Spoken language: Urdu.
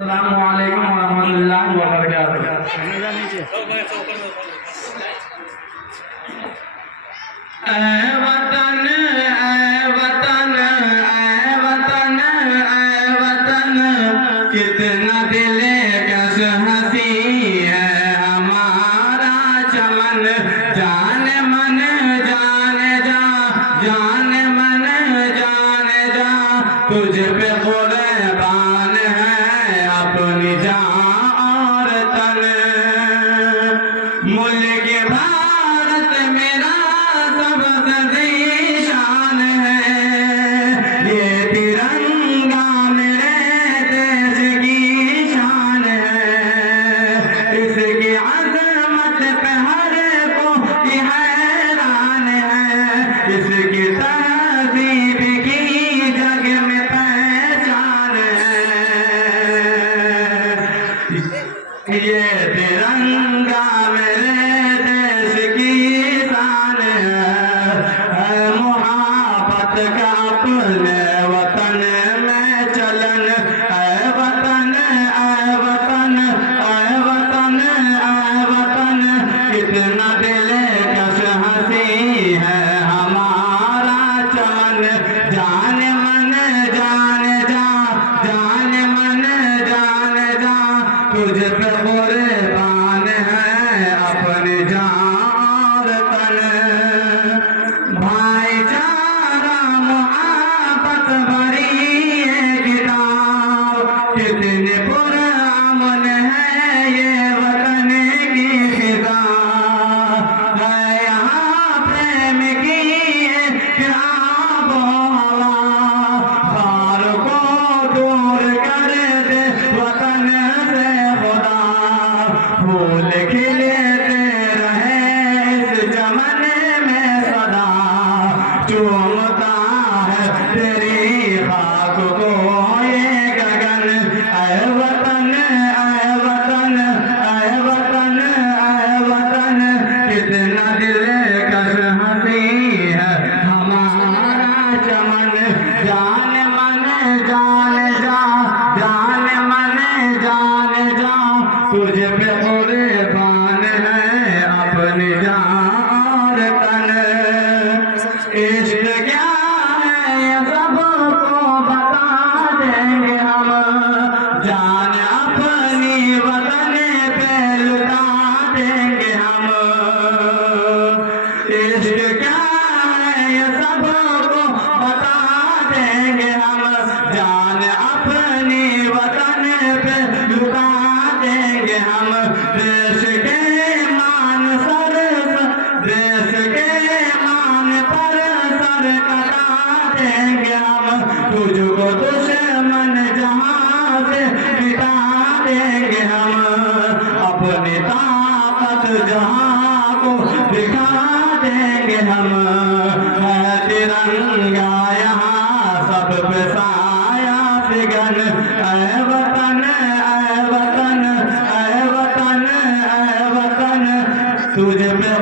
السلام علیکم ورحمۃ اللہ وبرکاتہ۔ اے وطن اے وطن اے وطن اے وطن، کتنا دل کش ہنسی ہے ہمارا چمن، جان من جان جا جان من جان جا، تجھ پہ قربان ہے اپنی جان اور تن۔ ملک بھارت میرا سب سے ذیشان ہے، یہ ترنگا میرے دیش کی شان ہے، اس کی عظمت پہ ہر کوئی حیران ہے، اس کی تہذیب کی جگ میں پہچان ہے۔ یہ ترنگا میرے دیش کی شان ہے، محبت کا اپنے وطن میں چلن، اے وطن اے وطن اے وطن اے وطن، کتنا دل کش ہنسی ہے ہمارا چمن، جان من جان جا جان من جان جا، تجھ پہ قربان ہے اپنی جان اور تن۔ بھائی چارہ محبت بھری ہے کتاب، کتنے پرامن ہے یہ وطن کی فضا، ہے یہاں پریم کی آب و ہوا، خار کو دور کر دے وطن سے خدا، پھول کھلتے رہے اس چمن میں سدا، چومتا ہے تیری خاک کو یہ گگن، اے وطن اے وطن اے وطن اے وطن، کتنا دل کش ہنسی ہے ہمارا چمن، جان من جان جا جان من جان جا، تجھ پہ قربان ہے اپنی جان اور تن۔ عشق کیا ہے یہ سب کو بتا دیں گے ہم، جان اپنی وطن پہ لٹا دیں گے ہم۔ عشق کیا ہے یہ سب کو بتا دیں گے ہم، جان اپنی وطن پہ لٹا دیں گے ہم، دیش کے مان سر دیش کے مان پر سر کٹا دیں گے ہم، تجھ کو دشمن جہاں سے مٹا دیں گے ہم، اپنی طاقت جہاں کو دکھا دیں گے ہم، ہے ترنگا یہاں سب پہ سایہ فگن، اے وطن اے وطن اے وطن اے وطن، تجھ پہ